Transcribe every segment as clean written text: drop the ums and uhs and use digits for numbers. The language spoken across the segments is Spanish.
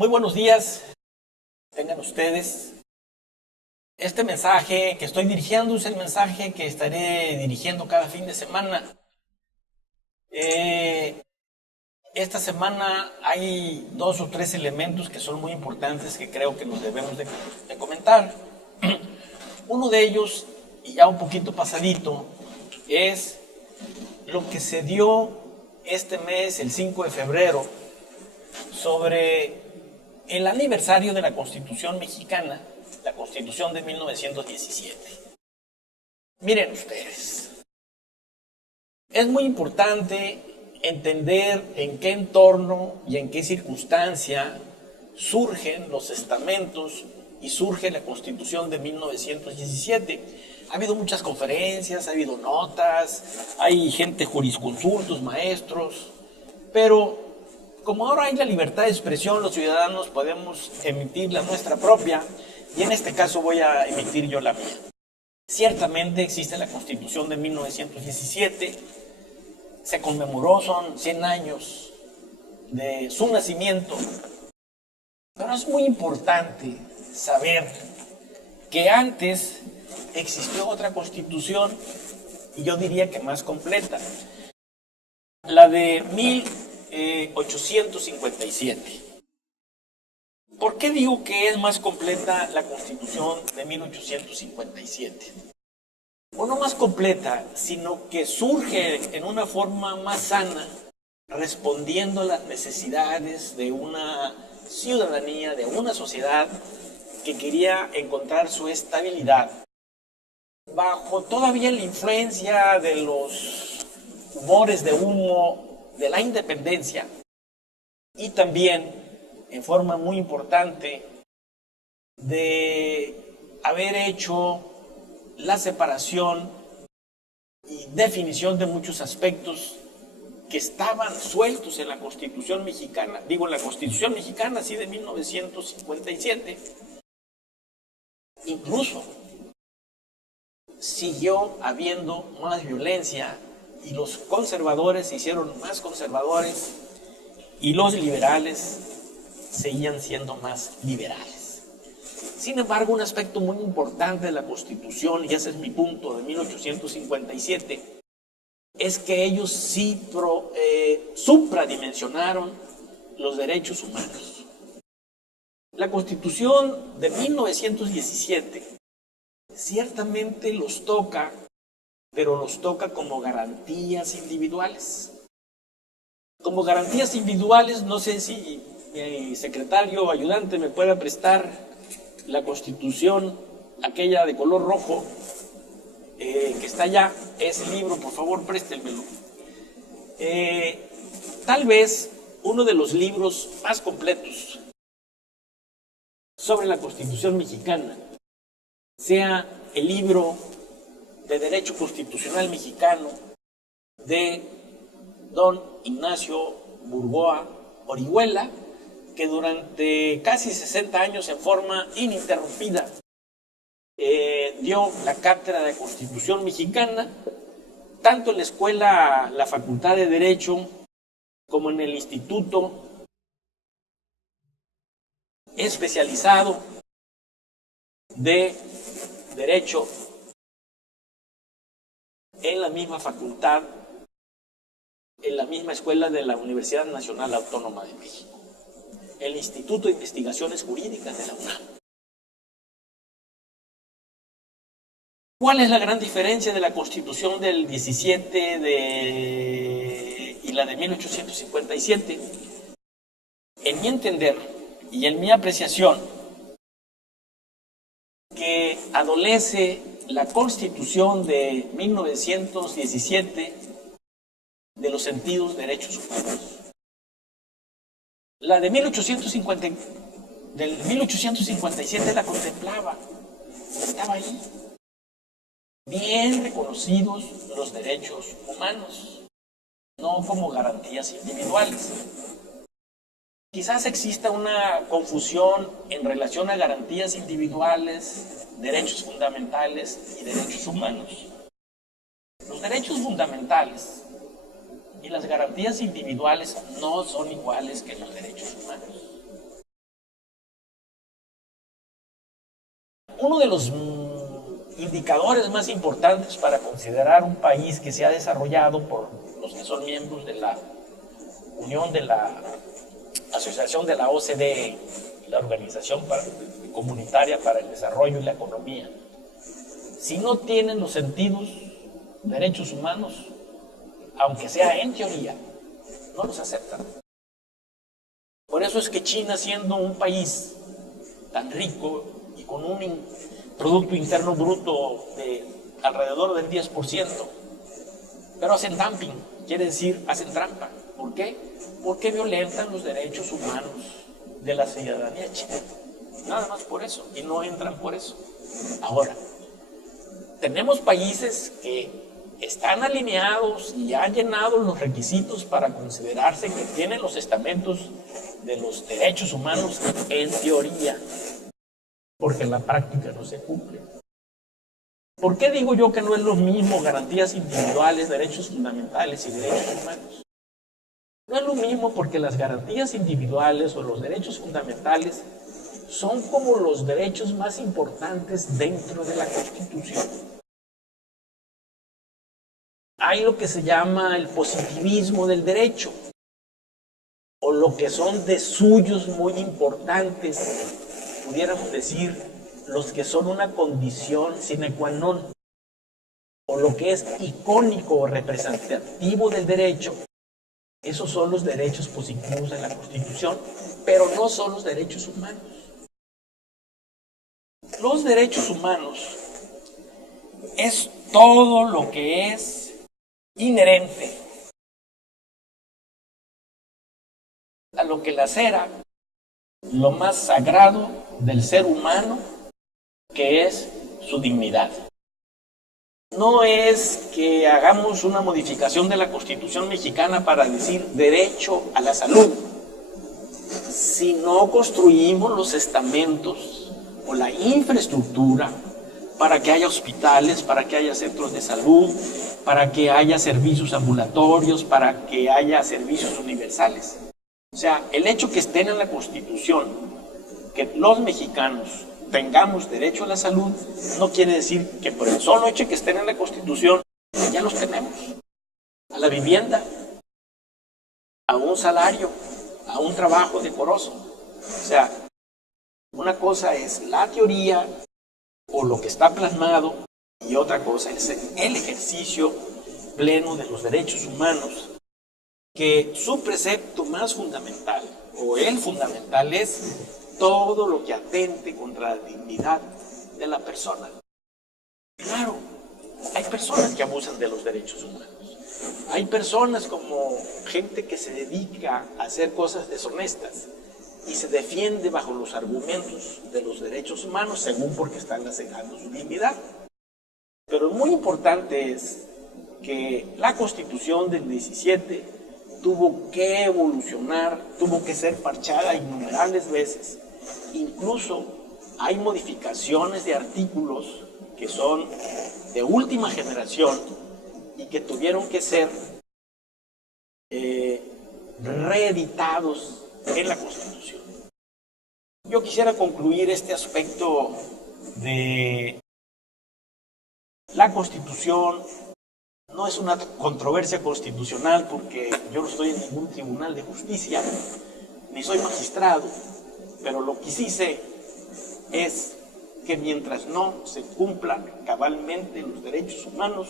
Muy buenos días, tengan ustedes. Este mensaje que estoy dirigiendo es el mensaje que estaré dirigiendo cada fin de semana. Esta semana hay dos o tres elementos que son muy importantes que creo que nos debemos de comentar. Uno de ellos, y ya un poquito pasadito, es lo que se dio este mes, el 5 de febrero, sobre el aniversario de la Constitución mexicana, la Constitución de 1917. Miren ustedes, es muy importante entender en qué entorno y en qué circunstancia surgen los estamentos y surge la Constitución de 1917. Ha habido muchas conferencias, ha habido notas, hay gente jurisconsultos, maestros, pero como ahora hay la libertad de expresión, los ciudadanos podemos emitir la nuestra propia, y en este caso voy a emitir yo la mía. Ciertamente existe la Constitución de 1917, se conmemoró, son 100 años de su nacimiento, pero es muy importante saber que antes existió otra Constitución, y yo diría que más completa, la de 1857. ¿Por qué digo que es más completa la Constitución de 1857? O no más completa, sino que surge en una forma más sana, respondiendo a las necesidades de una ciudadanía, de una sociedad que quería encontrar su estabilidad bajo todavía la influencia de los humores de humo de la independencia, y también en forma muy importante de haber hecho la separación y definición de muchos aspectos que estaban sueltos en la Constitución mexicana, digo en la Constitución mexicana, sí, de 1957. Incluso siguió habiendo más violencia y los conservadores se hicieron más conservadores y los liberales seguían siendo más liberales. Sin embargo, un aspecto muy importante de la Constitución, y ese es mi punto, de 1857, es que ellos sí supradimensionaron los derechos humanos. La Constitución de 1917 ciertamente los toca, pero los toca como garantías individuales. Como garantías individuales, no sé si mi secretario o ayudante me pueda prestar la Constitución, aquella de color rojo, que está allá, ese libro, por favor, préstemelo. Tal vez uno de los libros más completos sobre la Constitución mexicana sea el libro de Derecho Constitucional Mexicano de don Ignacio Burgoa Orihuela, que durante casi 60 años en forma ininterrumpida dio la cátedra de Constitución Mexicana, tanto en la escuela, la Facultad de Derecho, como en el Instituto especializado de Derecho, en la misma facultad, en la misma escuela de la Universidad Nacional Autónoma de México, el Instituto de Investigaciones Jurídicas de la UNAM. ¿Cuál es la gran diferencia de la Constitución del 17 y la de 1857? En mi entender y en mi apreciación, que adolece la Constitución de 1917 de los sentidos derechos humanos. La de 1857 la contemplaba, estaba ahí. Bien reconocidos los derechos humanos, no como garantías individuales. Quizás exista una confusión en relación a garantías individuales, derechos fundamentales y derechos humanos. Los derechos fundamentales y las garantías individuales no son iguales que los derechos humanos. uno de los indicadores más importantes para considerar un país que se ha desarrollado por los que son miembros de la Unión de la Asociación de la OCDE, la Organización Comunitaria para el Desarrollo y la Economía, si no tienen los sentidos derechos humanos, aunque sea en teoría, no los aceptan. Por eso es que China, siendo un país tan rico y con un Producto Interno Bruto de alrededor del 10%, pero hacen dumping, quiere decir, hacen trampa. ¿Por qué? Porque violentan los derechos humanos de la ciudadanía china. Nada más por eso, y no entran por eso. Ahora, tenemos países que están alineados y han llenado los requisitos para considerarse que tienen los estamentos de los derechos humanos en teoría, porque en la práctica no se cumple. ¿Por qué digo yo que no es lo mismo garantías individuales, derechos fundamentales y derechos humanos? No es lo mismo porque las garantías individuales o los derechos fundamentales son como los derechos más importantes dentro de la Constitución. Hay lo que se llama el positivismo del derecho, o lo que son de suyos muy importantes, pudiéramos decir, los que son una condición sine qua non, o lo que es icónico o representativo del derecho. Esos son los derechos positivos de la Constitución, pero no son los derechos humanos. Los derechos humanos es todo lo que es inherente a lo que lacera lo más sagrado del ser humano, que es su dignidad. No es que hagamos una modificación de la Constitución mexicana para decir derecho a la salud, si no construimos los estamentos o la infraestructura para que haya hospitales, para que haya centros de salud, para que haya servicios ambulatorios, para que haya servicios universales. O sea, el hecho que estén en la Constitución, que los mexicanos tengamos derecho a la salud, no quiere decir que por el solo hecho que estén en la Constitución ya los tenemos. A la vivienda, a un salario, a un trabajo decoroso. O sea, una cosa es la teoría o lo que está plasmado y otra cosa es el ejercicio pleno de los derechos humanos, que su precepto más fundamental o el fundamental es todo lo que atente contra la dignidad de la persona. Claro, hay personas que abusan de los derechos humanos. Hay personas como gente que se dedica a hacer cosas deshonestas y se defiende bajo los argumentos de los derechos humanos según porque están asegurando su dignidad. Pero muy importante es que la Constitución del 17 tuvo que evolucionar, tuvo que ser parchada innumerables veces. Incluso hay modificaciones de artículos que son de última generación y que tuvieron que ser reeditados en la Constitución. Yo quisiera concluir este aspecto de la Constitución. No es una controversia constitucional porque yo no estoy en ningún tribunal de justicia, ni soy magistrado, pero lo que sí sé es que mientras no se cumplan cabalmente los derechos humanos,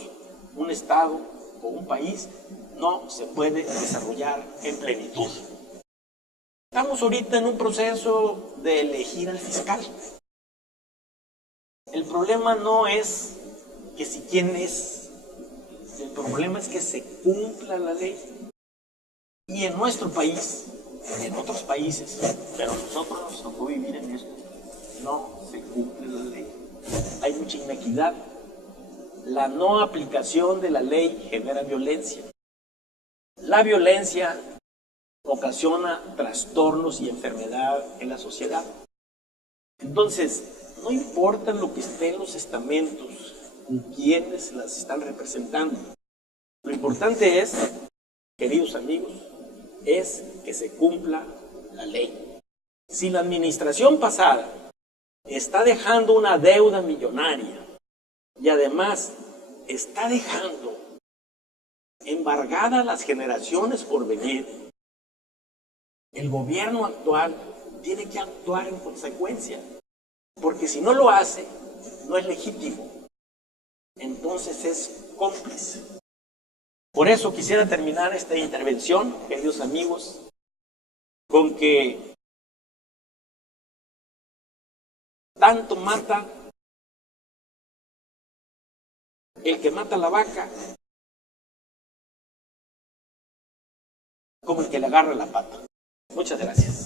un Estado o un país no se puede desarrollar en plenitud. Estamos ahorita en un proceso de elegir al fiscal. El problema no es que si quién es. El problema es que se cumpla la ley. Y en nuestro país, y en otros países, pero nosotros nos tocó vivir en esto, no se cumple la ley. Hay mucha inequidad. La no aplicación de la ley genera violencia. La violencia ocasiona trastornos y enfermedad en la sociedad. Entonces, no importa lo que esté en los estamentos, con quienes las están representando. Lo importante es, queridos amigos, es que se cumpla la ley. Si la administración pasada está dejando una deuda millonaria y además está dejando embargadas las generaciones por venir, el gobierno actual tiene que actuar en consecuencia, porque si no lo hace, no es legítimo, entonces es cómplice. Por eso quisiera terminar esta intervención, queridos amigos, con que tanto mata el que mata la vaca como el que le agarra la pata. Muchas gracias.